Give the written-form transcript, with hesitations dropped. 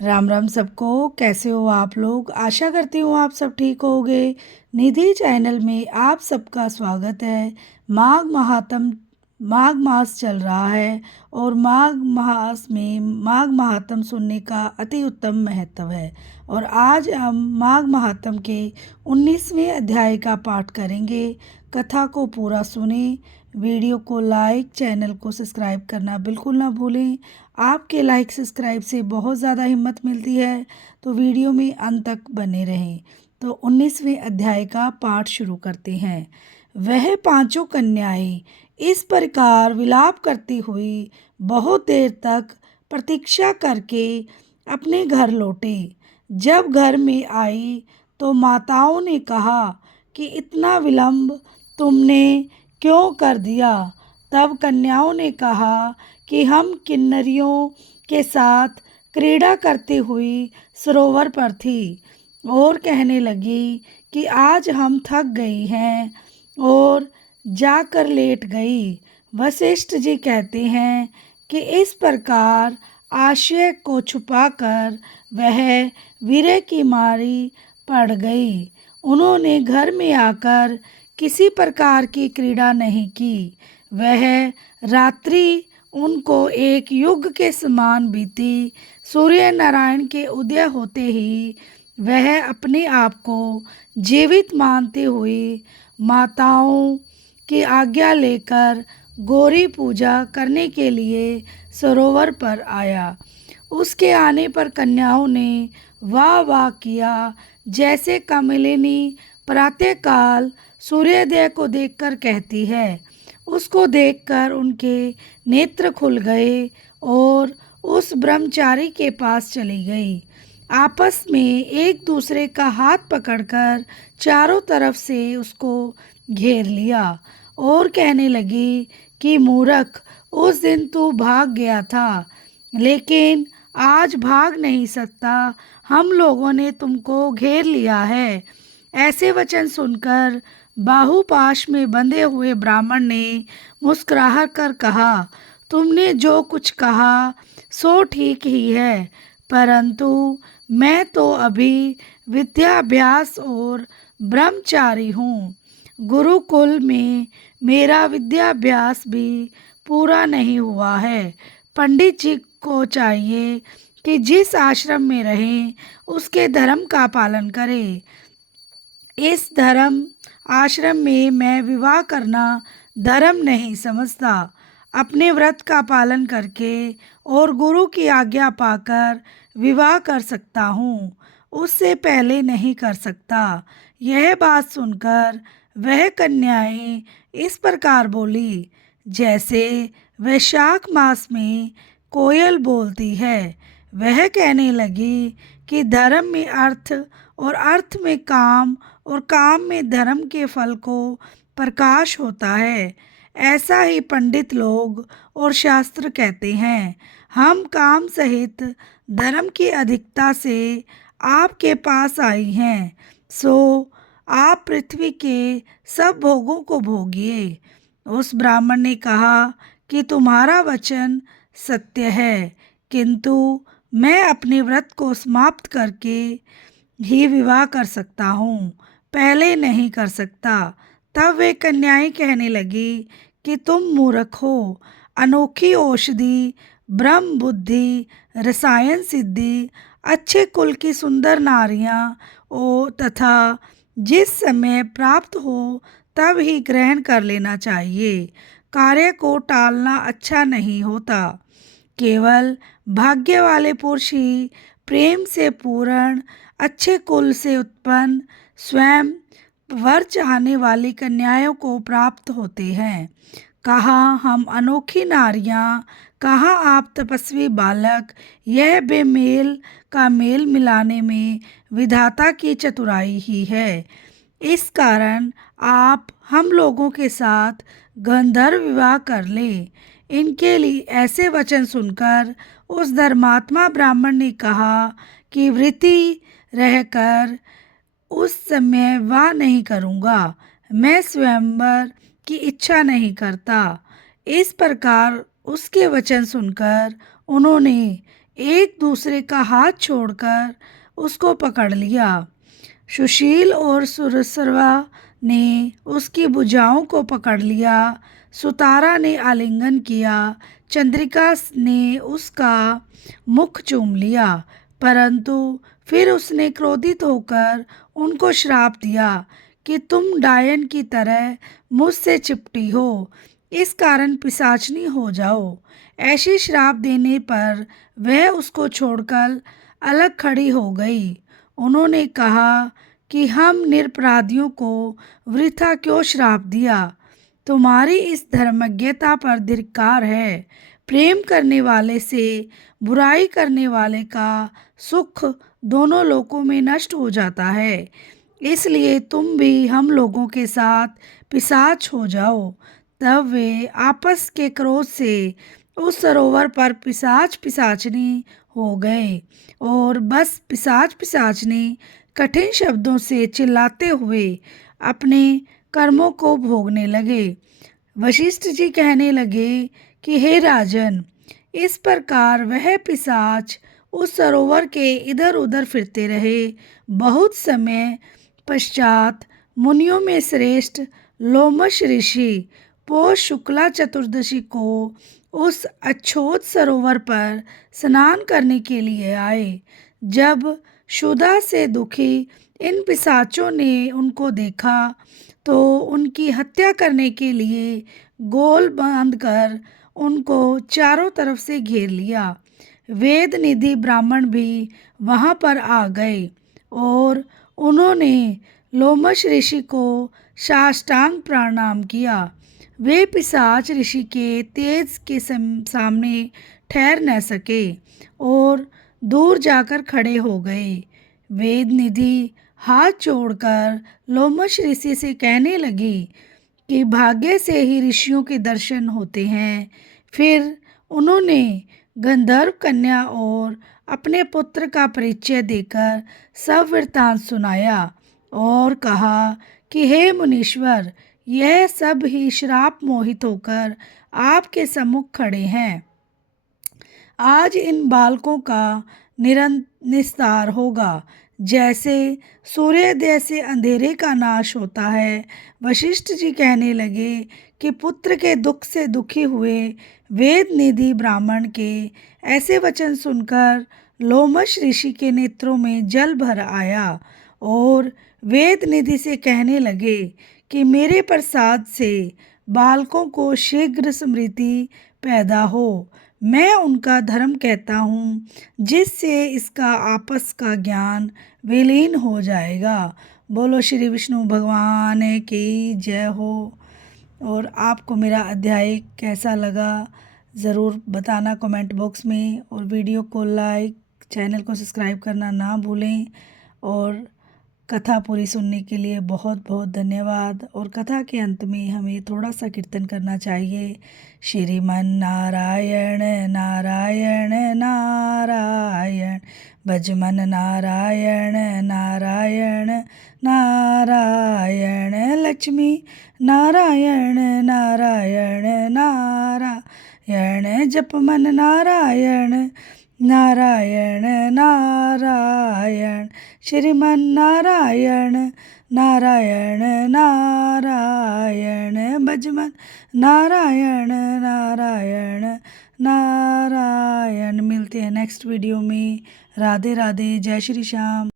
राम राम सबको। कैसे हो आप लोग? आशा करती हूँ आप सब ठीक होगे। निधि चैनल में आप सबका स्वागत है। माघ मास चल रहा है और माघ मास में माघ महात्म सुनने का अति उत्तम महत्व है। और आज हम माघ महात्म के 19वें अध्याय का पाठ करेंगे। कथा को पूरा सुने, वीडियो को लाइक, चैनल को सब्सक्राइब करना बिल्कुल ना भूलें। आपके लाइक सब्सक्राइब से बहुत ज़्यादा हिम्मत मिलती है, तो वीडियो में अंत तक बने रहें। तो 19वें अध्याय का पाठ शुरू करते हैं। वह पांचों कन्याएं इस प्रकार विलाप करती हुई बहुत देर तक प्रतीक्षा करके अपने घर लौटे। जब घर में आई तो माताओं ने कहा कि इतना विलंब तुमने क्यों कर दिया? तब कन्याओं ने कहा कि हम किन्नरियों के साथ क्रीड़ा करती हुई सरोवर पर थी और कहने लगी कि आज हम थक गई हैं और जाकर लेट गई। वशिष्ठ जी कहते हैं कि इस प्रकार आशय को छुपाकर वह वीर्य की मारी पड़ गई। उन्होंने घर में आकर किसी प्रकार की क्रीड़ा नहीं की। वह रात्रि उनको एक युग के समान बीती। सूर्य नारायण के उदय होते ही वह अपने आप को जीवित मानती हुई माताओं की आज्ञा लेकर गौरी पूजा करने के लिए सरोवर पर आया। उसके आने पर कन्याओं ने वाह वाह किया। जैसे कमलिनी प्रातःकाल सूर्योदय को देखकर कहती है, उसको देखकर उनके नेत्र खुल गए और उस ब्रह्मचारी के पास चली गई। आपस में एक दूसरे का हाथ पकड़कर चारों तरफ से उसको घेर लिया और कहने लगी कि मूर्ख, उस दिन तू भाग गया था, लेकिन आज भाग नहीं सकता। हम लोगों ने तुमको घेर लिया है। ऐसे वचन सुनकर बाहुपाश में बंधे हुए ब्राह्मण ने मुस्कुरा कर कहा, तुमने जो कुछ कहा सो ठीक ही है, परंतु मैं तो अभी विद्याभ्यास और ब्रह्मचारी हूँ। गुरुकुल में मेरा विद्याभ्यास भी पूरा नहीं हुआ है। पंडित जी को चाहिए कि जिस आश्रम में रहें उसके धर्म का पालन करें। इस धर्म आश्रम में मैं विवाह करना धर्म नहीं समझता। अपने व्रत का पालन करके और गुरु की आज्ञा पाकर विवाह कर सकता हूँ, उससे पहले नहीं कर सकता। यह बात सुनकर वह कन्याएं इस प्रकार बोली जैसे वैशाख मास में कोयल बोलती है। वह कहने लगी कि धर्म में अर्थ और अर्थ में काम और काम में धर्म के फल को प्रकाश होता है। ऐसा ही पंडित लोग और शास्त्र कहते हैं। हम काम सहित धर्म की अधिकता से आपके पास आई हैं, सो आप पृथ्वी के सब भोगों को भोगिए। उस ब्राह्मण ने कहा कि तुम्हारा वचन सत्य है, किंतु मैं अपने व्रत को समाप्त करके ही विवाह कर सकता हूँ, पहले नहीं कर सकता। तब वे कन्याएं कहने लगी कि तुम मूर्ख हो। अनोखी औषधि, ब्रह्म बुद्धि, रसायन सिद्धि, अच्छे कुल की सुंदर नारियां ओ तथा जिस समय प्राप्त हो तब ही ग्रहण कर लेना चाहिए। कार्य को टालना अच्छा नहीं होता। केवल भाग्य वाले पुरुष ही प्रेम से पूर्ण, अच्छे कुल से उत्पन्न, स्वयं वर चाहने वाली कन्याओं को प्राप्त होते हैं। कहाँ हम अनोखी नारियां, कहाँ आप तपस्वी बालक। यह बेमेल का मेल मिलाने में विधाता की चतुराई ही है। इस कारण आप हम लोगों के साथ गंधर्व विवाह कर लें। इनके लिए ऐसे वचन सुनकर उस धर्मात्मा ब्राह्मण ने कहा कि वृत्ति रहकर उस समय वाह नहीं करूँगा, मैं स्वयंवर की इच्छा नहीं करता। इस प्रकार उसके वचन सुनकर उन्होंने एक दूसरे का हाथ छोड़कर उसको पकड़ लिया। सुशील और सुरसरवा ने उसकी भुजाओं को पकड़ लिया। सुतारा ने आलिंगन किया। चंद्रिका ने उसका मुख चूम लिया। परंतु फिर उसने क्रोधित होकर उनको श्राप दिया कि तुम डायन की तरह मुझसे चिपटी हो, इस कारण पिशाचनी हो जाओ। ऐसी श्राप देने पर वह उसको छोड़कर अलग खड़ी हो गई। उन्होंने कहा कि हम निरपराधियों को वृथा क्यों श्राप दिया। तुम्हारी इस धर्मज्ञता पर धिक्कार है। प्रेम करने वाले से बुराई करने वाले का सुख दोनों लोकों में नष्ट हो जाता है। इसलिए तुम भी हम लोगों के साथ पिशाच हो जाओ। तब वे आपस के क्रोध से उस सरोवर पर पिशाच पिशाचनी हो गए और बस पिशाच पिशाचनी कठिन शब्दों से चिल्लाते हुए अपने कर्मों को भोगने लगे। वशिष्ठ जी कहने लगे कि हे राजन, इस प्रकार वह पिशाच उस सरोवर के इधर उधर फिरते रहे। बहुत समय पश्चात मुनियों में श्रेष्ठ लोमश ऋषि पौष शुक्ला चतुर्दशी को उस अछोत सरोवर पर स्नान करने के लिए आए। जब क्षुधा से दुखी इन पिशाचों ने उनको देखा तो उनकी हत्या करने के लिए गोल बांधकर उनको चारों तरफ से घेर लिया। वेद निधि ब्राह्मण भी वहां पर आ गए और उन्होंने लोमश ऋषि को साष्टांग प्रणाम किया। वे पिशाच ऋषि के तेज के सामने ठहर न सके और दूर जाकर खड़े हो गए। वेद निधि हाथ जोड़कर लोमश ऋषि से कहने लगी कि भाग्य से ही ऋषियों के दर्शन होते हैं। फिर उन्होंने गंधर्व कन्या और अपने पुत्र का परिचय देकर सब वृत्तांत सुनाया और कहा कि हे मुनीश्वर, यह सब ही श्राप मोहित होकर आपके सम्मुख खड़े हैं। आज इन बालकों का निस्तार होगा, जैसे सूर्योदय से अंधेरे का नाश होता है। वशिष्ठ जी कहने लगे कि पुत्र के दुख से दुखी हुए वेद निधि ब्राह्मण के ऐसे वचन सुनकर लोमश ऋषि के नेत्रों में जल भर आया और वेद निधि से कहने लगे कि मेरे प्रसाद से बालकों को शीघ्र स्मृति पैदा हो। मैं उनका धर्म कहता हूँ, जिससे इसका आपस का ज्ञान विलीन हो जाएगा। बोलो श्री विष्णु भगवान की जय हो। और आपको मेरा अध्याय कैसा लगा ज़रूर बताना कमेंट बॉक्स में, और वीडियो को लाइक, चैनल को सब्सक्राइब करना ना भूलें। और कथा पूरी सुनने के लिए बहुत बहुत धन्यवाद। और कथा के अंत में हमें थोड़ा सा कीर्तन करना चाहिए। श्रीमन नारायण नारायण नारायण, भजमन नारायण नारायण नारायण, लक्ष्मी नारायण नारायण नारायण, जपमन नारायण नारायण नारायण, श्रीमन नारायण नारायण नारायण, भजमन नारायण नारायण नारायण। मिलते हैं नेक्स्ट वीडियो में। राधे राधे, जय श्री श्याम।